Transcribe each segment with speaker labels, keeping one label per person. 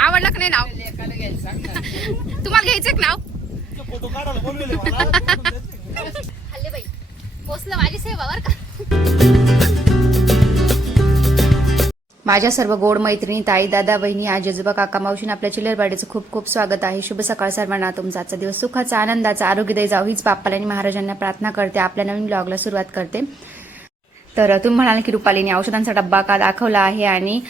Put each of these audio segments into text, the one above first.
Speaker 1: आवडलं का नाही नाव. तुम्हाला घ्यायचं का नाव? हल्ले बाई. पोचलं माझी सेवा बर का? माझ्या सर्व गोड मैत्रिणी ताई दादा बहिणी आजोबा काका मावशीन आपल्या चिल्लरवाडीचं खूप खूप स्वागत आहे. शुभ सकाळ सर्वांना. तुमचा आजचा दिवस सुखाचा आनंदाचा आरोग्यदायी जाऊ हीच बाप्पाला आणि महाराजांना प्रार्थना करते. आपल्या नवीन ब्लॉगला सुरुवात करते. तर तुम्ही म्हणाल की रुपालीने औषधांचा डब्बा का दाखवला आहे आणि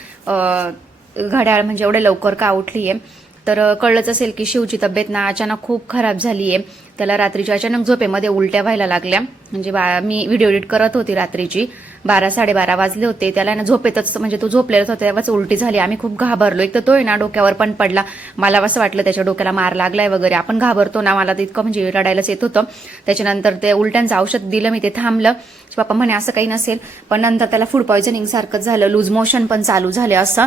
Speaker 1: घड्याळ म्हणजे एवढे लवकर का उठली आहे तर कळलंच असेल की शिवची तब्येत ना अचानक खूप खराब झाली आहे त्याला रात्रीच्या अचानक झोपेमध्ये उलट्या व्हायला लागल्या. म्हणजे बा मी व्हिडिओ एडिट करत होती रात्रीची. बारा साडेबारा वाजले होते. त्याला ना झोपेतच म्हणजे तो झोपलेलाच होता. तेव्हाच उलटी झाली. आम्ही खूप घाबरलो. एक तर तोय ना डोक्यावर पण पडला. मला असं वाटलं त्याच्या डोक्याला मार लागलाय वगैरे. आपण घाबरतो ना मला इतकं म्हणजे रडायलाच येत होतं. त्याच्यानंतर ते उलट्यांचं औषध दिलं मी ते थांबलं. बाप्पा म्हणे असं काही नसेल. पण नंतर त्याला फूड पॉयझनिंग सारखंच झालं. लूज मोशन पण चालू झाले असं.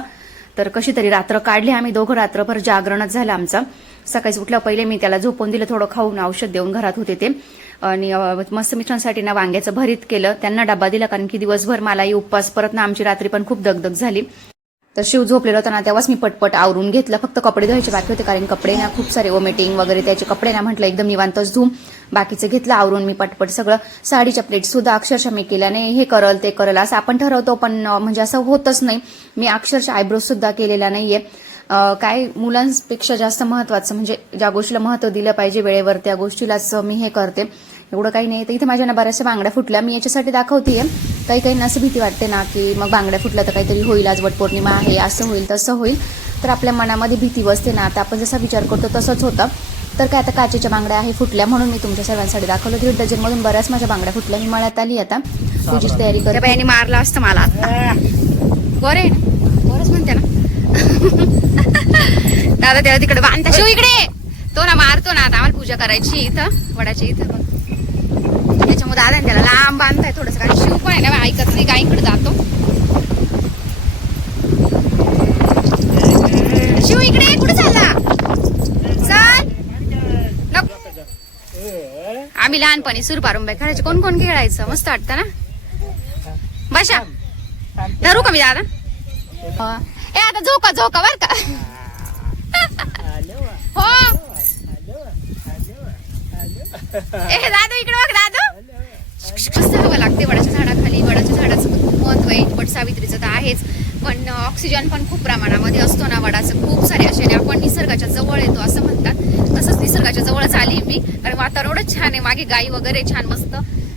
Speaker 1: तर कशी तरी रात्र काढली. आम्ही दोघं रात्रभर जागरणच झालं आमचं. सकाळीच उठल्या पहिले मी त्याला झोपून दिलं थोडं खाऊन औषध देऊन घरात होते ते. आणि मस्त मित्रांसाठी ना वांग्याचं भरीत केलं. त्यांना डबा दिला कारण की दिवसभर मलाही उपवास परत ना आमची रात्री पण खूप दगदग झाली. तर शिव झोपलेला होता ना तेव्हाच मी पटपट आवरून घेतलं. फक्त कपडे धुवायचे बाकी होते कारण कपडे ना खूप सारे वॉमिटिंग वगैरे त्याचे कपडे ना म्हटलं एकदम निवांतच धुम बाकीचं घेतलं आवरून मी पटपट सगळं. साडीच्या प्लेट सुद्धा अक्षरशः मी केल्याने हे करल ते करल असं आपण ठरवतो पण म्हणजे असं होतच नाही. मी अक्षरशः आयब्रो सुद्धा केलेला नाहीये. काय मुलांपेक्षा जास्त महत्वाचं म्हणजे ज्या गोष्टीला महत्त्व दिलं पाहिजे वेळेवर त्या गोष्टीलाच मी हे करते. एवढं काही नाही. तर इथे माझ्या ना बऱ्याचशा बांगड्या फुटल्या. मी याच्यासाठी दाखवतेय. काही काही असं भीती वाटते ना की मग बांगड्या फुटल्या तर काहीतरी होईल. आज वटपौर्णिमा आहे असं होईल तसं होईल. तर आपल्या मनामध्ये भीती बसते ना. आता आपण जसा विचार करतो तसंच होतं. तर काय आता काचेच्या बांगड्या आहे फुटल्या म्हणून मी तुमच्या सर्वांसाठी दाखवलं. दीड डझनमधून बऱ्याच माझ्या बांगड्या फुटल्या. मी मळ्यात आली आता. पूजेची तयारी करते. बाईने मारला असतं मला आता. बरे बरंच म्हणते ना. दादा त्याला तिकडे बांधता शिव इकडे. तो ना मारतो ना आता. आम्हाला पूजा करायची इथं. वडाची इथं. त्याच्यामुळे दादा त्याला लांब बांधताय थोडस कारण शिव पण आहे ना ऐकत नाही गाईकडे जातो. शिव इकडे कुठे चालला? चल. आम्ही लहानपणी सुरपारुंबे खेळायचे. कोण कोण खेळायचं? मस्त वाटतं ना? बशा धरू का मी दादा? हो. ए आता झोका झोका बर का? हो. ए दादा इकडे बघ. दादू वडाच्या झाडाखाली वडाच्या झाडाचं खूप महत्त्व आहे. वट सावित्रीचं तर आहेच. पण ऑक्सिजन पण खूप प्रमाणामध्ये असतो ना वडाचं. खूप सारे असे आपण निसर्गाच्या जवळ येतो असं म्हणतात. तसंच निसर्गाच्या जवळच आली मी. कारण वातावरण एवढं छान आहे. मागे गाई वगैरे छान मस्त.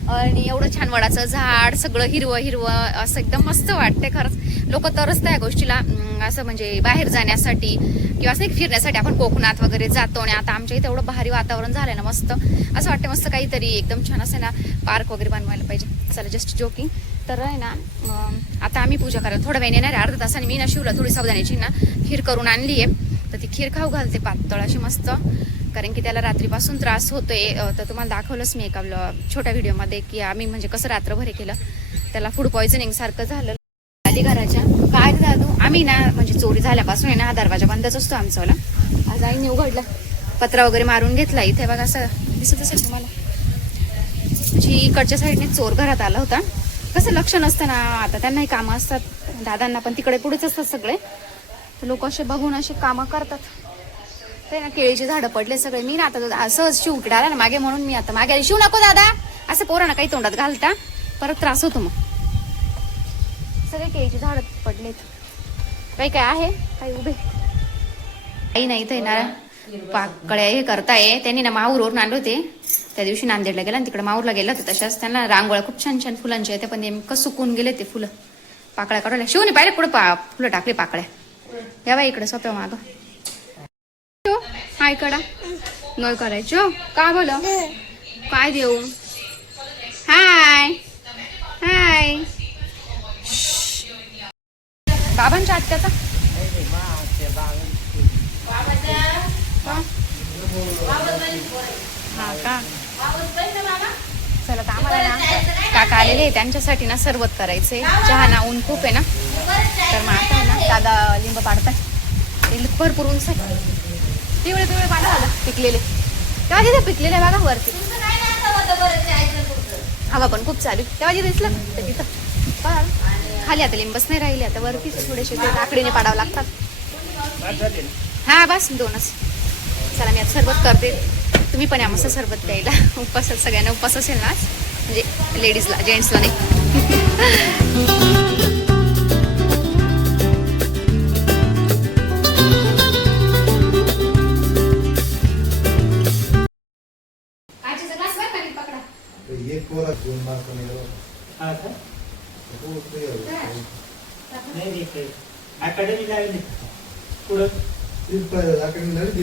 Speaker 1: आणि एवढं छान वडाचं झाड सगळं हिरवं हिरवं असं एकदम मस्त वाटते खरंच. लोक तरच त्या गोष्टीला असं म्हणजे बाहेर जाण्यासाठी किंवा असं एक फिरण्यासाठी आपण कोकणात वगैरे जातो. आणि आता आमच्या इथे एवढं भारी वातावरण झालं ना मस्त. असं वाटतं मस्त काहीतरी एकदम छान असं ना पार्क वगैरे बनवायला पाहिजे. चला जस्ट जोकिंग तर आहे ना आता आम्ही पूजा करा थोड्या वेळ येणार अर्धा तासाने मी ना शिवला थोडी सावधानीची ना खीर करून आणली आहे. तर ती खीर खाऊ घालते पातळ अशी मस्त. कारण की त्याला रात्रीपासून त्रास होतोय. तर तुम्हाला दाखवलंच मी एका छोट्या व्हिडिओमध्ये की आम्ही म्हणजे कसं रात्रभर हे केलं. त्याला फूड पॉयझनिंग सारखं झालं. आली घराच्या काय दादू आम्ही ना म्हणजे चोरी झाल्यापासून आहे ना हा दरवाजा बंदच असतो आमचावाला आज आईने उघडला. पत्रा वगैरे मारून घेतला. इथे बघा असं दिसत असेल तुम्हाला? जी इकडच्या साईडने चोर घरात आला होता. कसं लक्ष नसतं ना आता त्यांनाही कामं असतात. दादांना पण तिकडे पुढेच असतात सगळे. तर लोक असे बघून असे कामं करतात. ते ना केळीची झाडं पडले सगळे. मी ना आता सहज शिव इकडे आला ना मागे म्हणून मी आता मागे आली. शिव नको दादा. असं पोरांना काही तोंडात घालता. परत त्रास होतो मग. सगळे केळीची झाडं पडलेत. काही काय आहे? काही उभे. काही नाही इथे येणार पाकळ्या हे करताय. त्यांनी ना माहूरवरून आणले होते. त्या दिवशी नांदेडला गेला आणि तिकडे माहूरला गेला होता. तशाच त्यांना रांगोळ्या खूप छान छान फुलांच्या आहेत. पण नेमकं सुकून गेले ते फुलं. पाकळ्या काढवल्या शिवून पाहिले पुढे पा फुलं टाकली पाकळ्या. या बाई इकडे सोप्या माग. हाय कडा नोय करायचो हो. का बोल काय देऊ? हाय. हाय. बाबांच्या आत्याचा? हा का? चला तर आम्हाला ना काका आलेले आहे त्यांच्यासाठी ना सरबत करायचे. चहा ना ऊन खूप आहे ना? तर मग आता आहे ना दादा लिंब पाडताय. ते भरपूर उंच आहे. पिवळे पिवळे पाडा आला पिकलेले. तेव्हा तिथे पिकलेले आहे बघा वरती. हवा पण खूप चालू आहे. तेव्हा जिथे दिसलं तर तिथं. खाली आता लिंबच नाही राहिले आता वरतीच थोडेसे ते काकडीने पाडावं लागतात. हा बस दोनच. चला मी आता सरबत करते. तुम्ही पण या मस्त सरबत प्यायला. उपास सगळ्यांना उपास असेल ना आज. म्हणजे लेडीजला जेंट्सला नाही.
Speaker 2: मार्क
Speaker 3: हा. अकॅडमी लागली पुढं?
Speaker 2: अकॅडमी झाली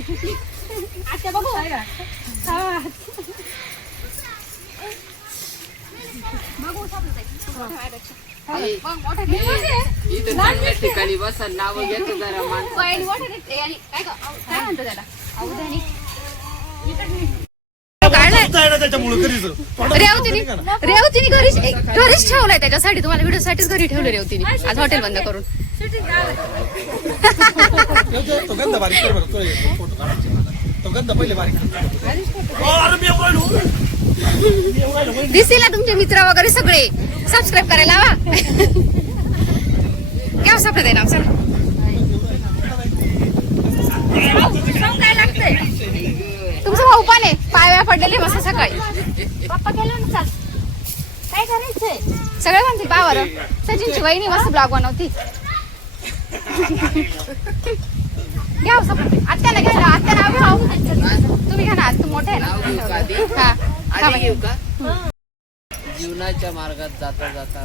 Speaker 2: आता
Speaker 1: बघू.
Speaker 4: ठिकाणी नाव घेतो जरा
Speaker 1: काय म्हणतो त्याला? रेवतीने रेवतीने घरीच घरीच ठेवलाय त्याच्यासाठी. तुम्हाला व्हिडिओ साठीच घरी ठेवले रेवतीने. आज हॉटेल बंद करून.
Speaker 3: तो गंध बारीक कर बरं तो एक फोटो काढायचा. तो गंध पहिले बारीक कर. अ, अरे मी एवढं राहिलो. मी एवढं राहिलो.
Speaker 1: दिसेल तुमचे मित्र वगैरे सगळे सबस्क्राईब करायला हवा घ्या आहे ना चला तुमचा भाऊ पण आहे पायव्या पडलेले मस्त सकाळी
Speaker 5: पप्पा गेलो ना चल काय करायचंय
Speaker 1: सगळे म्हणतील पावर सचिनची वहिनी मस्त ब्लॉग बनवती घ्या हो आत्याला घ्या आत्या नाव घ्या हो. तुम्ही घ्या ना. आज तू मोठे आहे
Speaker 4: घेऊ?
Speaker 1: ना हा. हा
Speaker 4: घेऊ जीवनाच्या मार्गात जाता जाता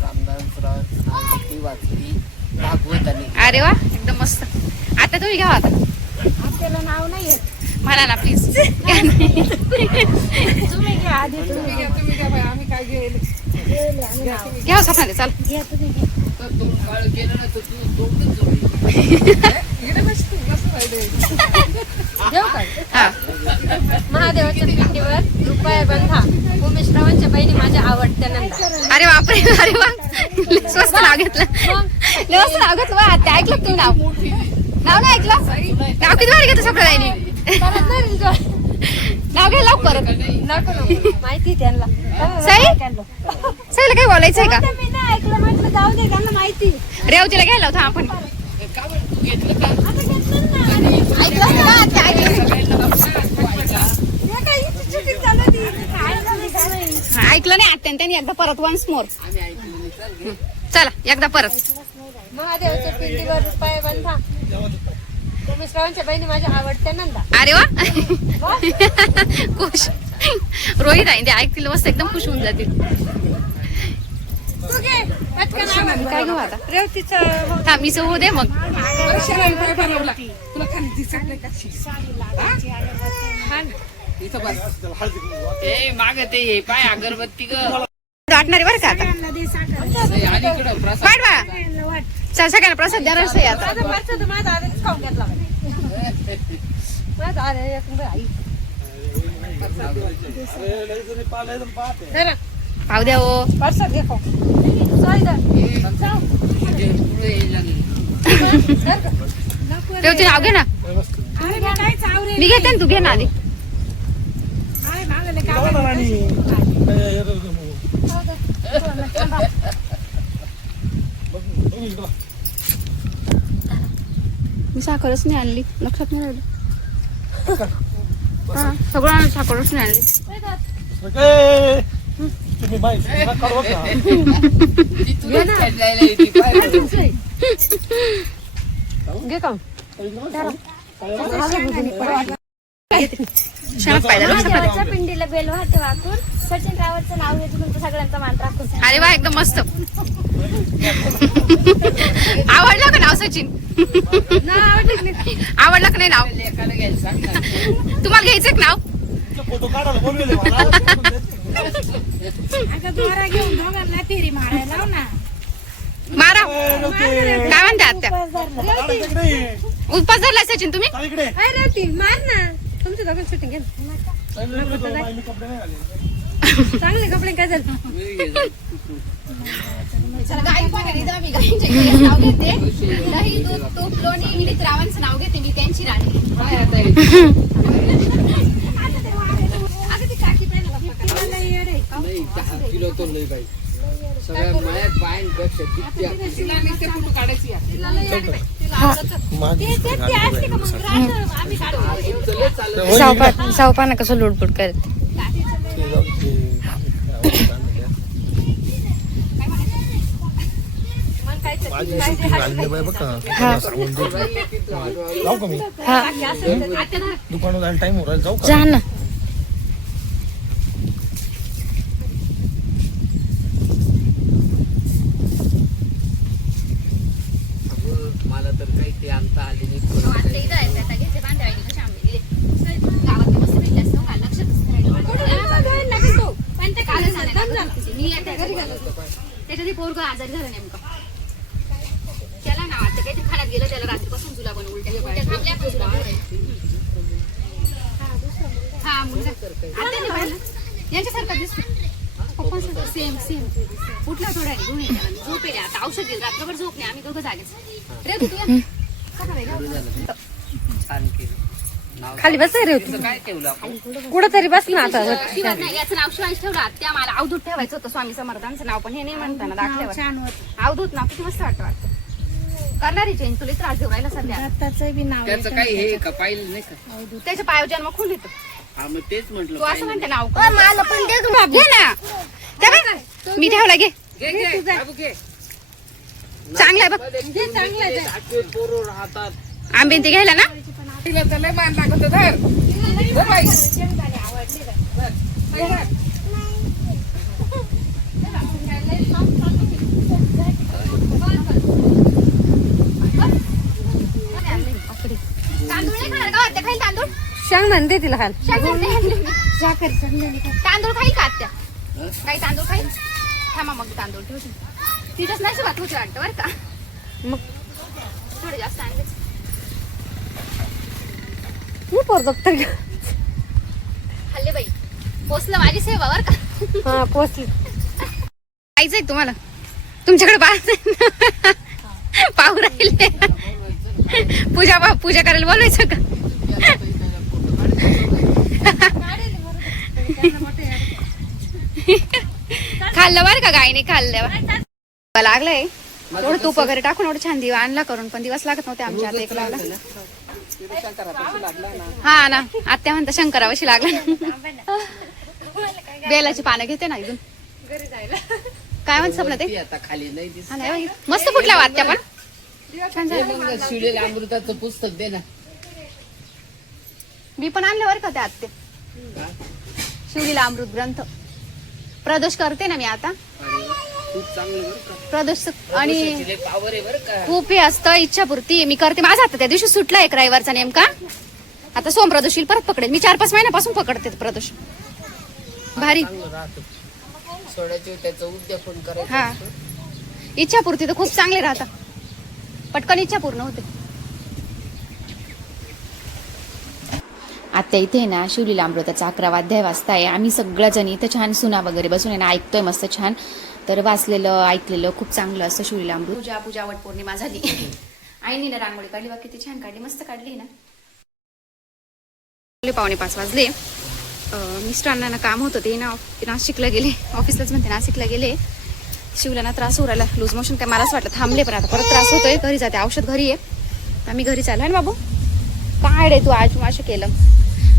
Speaker 4: घेतली वाचली भागवतानी.
Speaker 1: अरे वा एकदम मस्त. आता तुम्ही घ्या आता.
Speaker 5: आपल्याला नाव नाही येत.
Speaker 1: म्हणा ना प्लीज
Speaker 5: तुम्ही घ्या आधी. तुम्ही
Speaker 1: घ्या चाल
Speaker 5: घ्या तुम्ही घ्या
Speaker 4: तर तोंड काळं केलं ना तर तू तोंडच जोडली.
Speaker 1: हा.
Speaker 2: महादेवाच्या पिंडीवर रुपये बंधा उमेश रावांच्या बहिणी माझ्या आवडत्या नंदा.
Speaker 1: अरे बापरे अरे वा. स्वस्त नाव घेतलं लय मस्त नाव घेतलं वा. ते ऐकलं तुम्ही नाव? नाव नाही ऐकलं? नाव किती भारी घेतलं सगळ्यांनी. नाव घ्या लाव परत
Speaker 2: नको नको. माहिती त्यांना.
Speaker 1: काही बोलायचंय का
Speaker 2: आता मी नाही ऐकलं म्हटलं जाऊ दे त्यांना माहिती.
Speaker 1: रेवतीला घ्यायला होता आपण. ऐकलं
Speaker 2: नाही.
Speaker 1: आत्याने त्यांनी एकदा परत वन्स मोर
Speaker 4: चल
Speaker 1: एकदा परत.
Speaker 2: महादेवाच्या पिंडीवर रुपये बंधा उमेश रावांच्या बहिणी माझ्या आवडत्या नंदा.
Speaker 1: अरे वा. खुश. रोहित आहे ते ऐकतील मस्त एकदम खुश होऊन जातील. काय घेऊ आता
Speaker 2: रेवतीचं
Speaker 1: थांब मी होऊ दे मग
Speaker 4: माग ते हे पाय अगरबत्ती
Speaker 1: वाटणारे बरं का आता चल सगळ्यांना प्रसाद द्या रस आहे आता
Speaker 2: माझं आधीच खाऊन घेतला बाई. माझं आधी
Speaker 1: पाव द्या हो
Speaker 2: परसाद घे खाऊ. सोय धर.
Speaker 4: ते पुढे झालं.
Speaker 2: धर का?
Speaker 1: रेवती नाव घे ना. मी घेते ना तू घे ना आधी. मी साखरच नाही आणली लक्षात नाही राहिलं हा, सगळं साखरच नाही आणली
Speaker 3: ए, तुम्ही माहिती का.
Speaker 2: घे
Speaker 5: पिंडीला बेल वाहते वाकून. सचिन रावतचं नाव घेतो तुमचं सगळ्यांचा मान राखून
Speaker 1: अरे वा एकदम मस्त. आवडलं का नाव सचिन? आवडलं का नाही नाव. तुम्हाला घ्यायचं का नाव?
Speaker 3: तुमचे फोटो काढायला बोलवेले मला.
Speaker 1: मारा
Speaker 3: ए, लोके.
Speaker 1: काय म्हणते आत्या
Speaker 3: काढा इकडे.
Speaker 1: उपास धरला सचिन तुम्ही
Speaker 3: इकडे.
Speaker 2: अरे मार ना तुमच्या दोघांना शूटिंग घे ना.
Speaker 3: चाल इकडे तो, बाई, मी कपडे नाही घालेले.
Speaker 2: चांगले कपडे काय झालं
Speaker 4: जा.
Speaker 1: चला गाई पण इथं मी गाईंच्या इकडे नाव घेते दही दूध तूप लोणी विनीत रावांचं नाव घेते मी त्यांची राणी
Speaker 4: काय आता हे?
Speaker 1: अगं ती काठी पाहिलं का?
Speaker 4: नाही दहा किलो तो लय बाई. सगळ्या बायांपेक्षा
Speaker 1: सावपा सावपाना कसं लुडबुड करते?
Speaker 3: जाऊ का. जाऊ मी दुकानात जायला टाइम होईल जाऊ का?
Speaker 1: जा ना
Speaker 4: मला तर काही ते आणता आले नाही कोणाला
Speaker 1: आता
Speaker 4: काही.
Speaker 1: इथं आहे, आता घेते बांधायला कशी आंबे दिले. गावात मस्त भेटले असते, हो का? लक्षातच नाही राहिलं. पण ते कालच झालं ना, गं तुमची. मी आता घरी गेलो होतो. त्याच्यात ते पोरगं आजारी झालं नेमकं त्याला ना वाटतं काहीतरी खाण्यात गेलं त्याला रात्रीपासून तुला पण उलट्या उलट्या थांबल्या पण तुला हा मुलगा आता नाही पाहिलं यांच्यासारखा दिसतो पप्पांसारखा सेम सेम उठला थोड्या घेऊन ये त्याला. झोपेल आता औषध घेईल रात्रभर झोप नाही आम्ही दोघं जागेच रे तू ये. सकाळी जाऊ.
Speaker 4: छान केलं. नाव
Speaker 2: खाली बस रे.
Speaker 4: तिथं काय ठेवलं आपण?
Speaker 2: कुठं तरी बस ना आता.
Speaker 1: शिवाय नाही याचं नाव शिवांश ठेवलं. त्या मला अवधूत ठेवायचं होतं स्वामी समर्थांचं नाव पण हे नाही म्हणताना दाखल्यावर. अवधूत नाव किती मस्त वाटतं वाटतं. करणारी चेंज तुला त्रास देऊ राहिला सध्या.
Speaker 4: त्याचं काही हे का पाहिलं नाही का?
Speaker 1: त्याच्या पायावर जन्म खून येतो.
Speaker 4: हा मग तेच म्हटलं
Speaker 1: तू असं
Speaker 4: पाहिलं.
Speaker 1: म्हणते नाव मला पण दे घे ना. बघ, मी ठेवला घे.
Speaker 4: घे घे. बाबू घे.
Speaker 1: चांगला आहे बघ.
Speaker 4: चांगलं आहे. पोरं राहतात.
Speaker 1: आंबे ते घ्यायला ना? तांदूळ नाही खाणार का आत्या खाईल तांदूळ
Speaker 2: सांग दे तिला खाल
Speaker 1: तांदूळ खाईल का आत्या? काही तांदूळ खाईल थांबा मग तांदूळ ठेवते तिथंच नाही शिवात होती वाटतं बरं का?
Speaker 2: मग?
Speaker 1: थोडे जास्त आणले हल्ले बाई. पोचलं माझी सेवा बर का?
Speaker 2: हा पोचली
Speaker 1: जायचंय का तुम्हाला. तुमच्याकडे पाहत पाहू राहिले. पूजा बा- पूजा करायला बोलायचं का? खाल्लं बरं का गायने खाल्लं लागलंय. एवढं तूप वगैरे टाकून एवढं छान दिवा आणला करून पण दिवस लागत नव्हते आमच्या आता एक लावला हा ना आत्या म्हणता शंकरावशी लागला बेलाची पानं घेते ना इथून. काय म्हणत सपना ते?
Speaker 4: आता खाली नाही
Speaker 1: मस्त कुठल्या वाटत्या पण. छान
Speaker 4: शिवलेल्या अमृताचं पुस्तक दे ना
Speaker 1: मी पण आणलं बरं का ते आत्ते शिवलीला अमृत ग्रंथ. प्रदोष करते ना मी आता.
Speaker 4: अरे वा, खूप चांगलं बरं का.
Speaker 1: प्रदोष आणि
Speaker 4: आहे बरं का.
Speaker 1: खूप हे असतं इच्छापूर्ती मी करते. माझा आता त्या दिवशी सुटला एक रविवारचा नेमका. आता सोम प्रदोष परत पकडेल. मी चार पाच महिन्यापासून पकडते ते प्रदोष भारी.
Speaker 4: सोडायचे त्याचं करायचं
Speaker 1: हा. इच्छापूर्ती तर खूप चांगले राहतात. पटकन इच्छा पूर्ण होते. आता इथे ना शिवलीला अमृताचा अकरावा अध्याय वाचताय आम्ही सगळ्याजणी इथं छान सुना वगैरे बसून आहे ना ऐकतोय मस्त छान. तर वाचलेलं ऐकलेलं खूप चांगलं असतं शिवलीला अमृत. पूजा पूजा वट पौर्णिमा झाली. आईनी ना रांगोळी काढली. बा किती छान काढली. मस्त काढली ना. पावणे पाच वाजले. मिस्टर मिस्टरांना ना काम होतं. ते ना नाशिकला गेले. ऑफिसलाच म्हणते नाशिकला गेले. शिवला ना त्रास होऊ राहिला. लूज मोशन काय मलाच वाटलं थांबले पण आता परत त्रास होतोय. घरी जाते. औषध घरी आहे. आम्ही घरी चालला ना बाबू? काय रे तू आज? माझं केलं.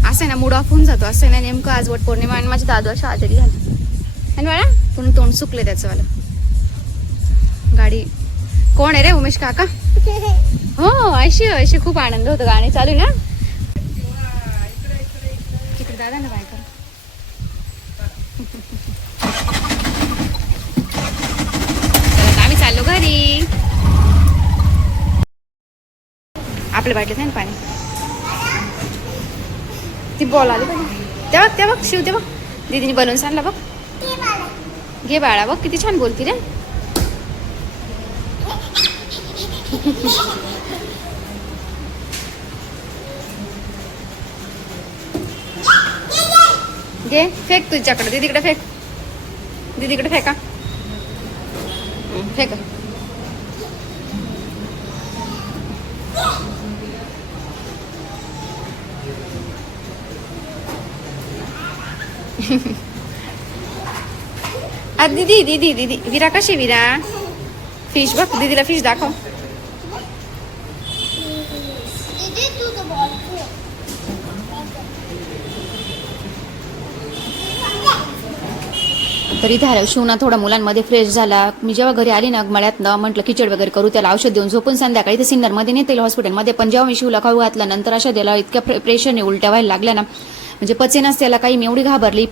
Speaker 1: असं आहे ना मूड ऑफ होऊन जातो. असं आहे ना नेमकं आज वट पौर्णिमा आणि माझी दादू अशा आजारी झाली. आणि बाळा पूर्ण तोंड सुकले त्याचं वाला गाडी. कोण आहे रे उमेश काका? हो ऐशी ऐशी खूप आनंद होतो. गाणे चालू ना? तिकडे दादा ना बायका आम्ही चाललो घरी. आपल्या बाटलीत ना पाणी? ती बॉल आली बघ. तेव्हा ते बघ शिव ते बघ दीदीने बनवून सांगला बघ. घे बाळा बघ किती छान बोलती रे. घे फेक तुझ्याकडे. दीदीकडे फेक. दीदीकडे फेका. हं, फेक. आ दीदी दीदी दीदी विरा कशी विरा फिश बघ दीदीला फिश दाखव
Speaker 5: तरी तू तर बॉल
Speaker 1: तर शिवना थोडा मुलांमध्ये फ्रेश झाला. मी जेव्हा घरी आली ना मळ्यातनं म्हटलं खिचड वगैरे करू त्याला औषध देऊन झोपून संध्याकाळी. ते सिन्नरमध्ये नेतील हॉस्पिटलमध्ये पण जेव्हा मी शिवला खाऊ घातला नंतर अशा त्याला इतक्या प्रे- प्रेशरने उलट्या व्हायला लागल्या ना. म्हणजे पचेनाच त्याला काही मी एवढी घाबरली.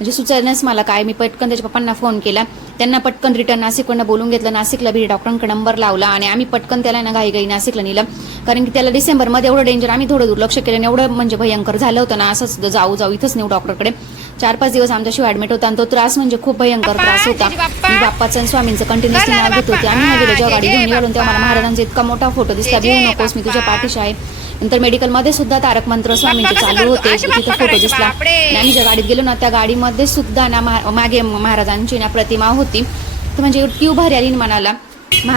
Speaker 1: म्हणजे सुचनाच मला काय. मी पटकन त्याच्या पप्पांना फोन केला. त्यांना पटकन रिटर्न नाशिककडनं बोलून घेतलं. नाशिकला बी डॉक्टरांकडे नंबर लावला आणि आम्ही पटकन त्याला ना घाई घाई नाशिकला नेलं. कारण की त्याला डिसेंबरमध्ये एवढं डेंजर आम्ही थोडं दुर्लक्ष केलं आणि एवढं म्हणजे भयंकर झालं होतं ना. असंच जाऊ जाऊ इथंच नेऊ डॉक्टरकडे. चार पाच दिवस आमच्या शिवाय ऍडमिट होता आणि तो त्रास म्हणजे खूप भयंकर त्रास होता. मी बाप्पाचं आणि स्वामींचं कंटिन्युअसली नाव घेत होते. आम्ही गेलो जेव्हा गाडी घेऊन निघालो तेव्हा मला महाराजांचा इतका मोठा फोटो दिसला. भिवू नकोस मी तुझ्या पाठीशी आहे. नंतर मेडिकलमध्ये सुद्धा तारक मंत्र स्वामींचे चालू होते. तिथे फोटो दिसला. आम्ही ज्या गाडीत गेलो ना त्या गाडीमध्ये सुद्धा ना मागे महाराजांची ना प्रतिमा होती. तर म्हणजे इतकी उभारी आली मनाला.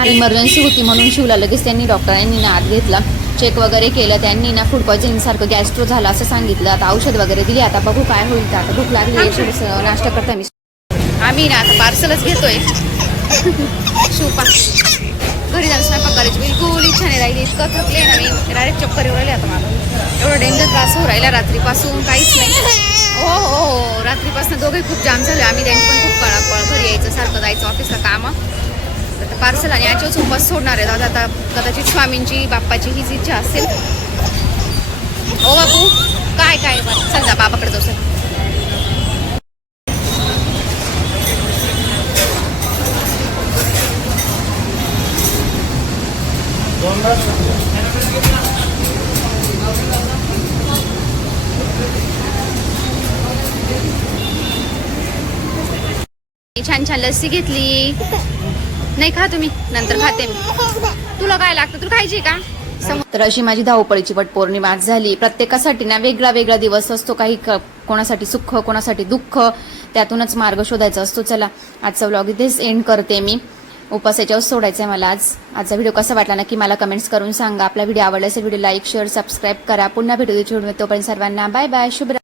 Speaker 1: इमर्जन्सी होती म्हणून शिवला लगेच त्यांनी डॉक्टरांनी ना आत घेतला. चेक वगैरे केलं. त्यांनी ना फूड पॉयझनिंग सारखं गॅस्ट्रो झालं असं सांगितलं. आता औषध वगैरे दिली. आता बघू काय होईल. तर आता भूक लागली नाश्ता करता मी आम्ही ना आता पार्सलच घेतोय. शिवपा घरी जाऊन स्वयंपाक करायची. बिलकुल इच्छा नाही राहिली. इतकं थकले ना मी. डायरेक्ट चक्कर येऊ राहिले आता मला एवढं डेंजर त्रास होऊ राहिला रात्रीपासून. काहीच नाही. हो हो हो. रात्रीपासून दोघे खूप जाम झाले. आम्ही त्यांची पण खूप पळापळ घरी यायचं सारखं जायचं ऑफिसला कामं. तर पार्सल आणि याच्याच उपास सोडणार आहे. दादा आता कदाचित स्वामींची बाप्पाची हीच इच्छा असेल. ओ बापू. काय काय? चल जा बाबाकडे जाऊ सर छान छान लस्सी घेतली. नाही खा तुम्ही नंतर खाते मी. तुला काय लागतं? तू खायची का? तर अशी माझी धावपळीची वट पौर्णिमा आज झाली. प्रत्येकासाठी ना वेगळा वेगळा दिवस असतो. काही क- कोणासाठी सुख कोणासाठी दुःख त्यातूनच मार्ग शोधायचा असतो. चला आजचा व्लॉग इथेच एंड करते मी. उपास याच्यावर सोडायचा आहे मला. आज आजचा व्हिडिओ कसा वाटला नक्की मला कमेंट्स करून सांगा. आपला व्हिडिओ आवडला असेल व्हिडिओ लाईक शेअर सबस्क्राईब करा. पुन्हा भेटू तोपर्यंत सर्वांना बाय बाय शुभ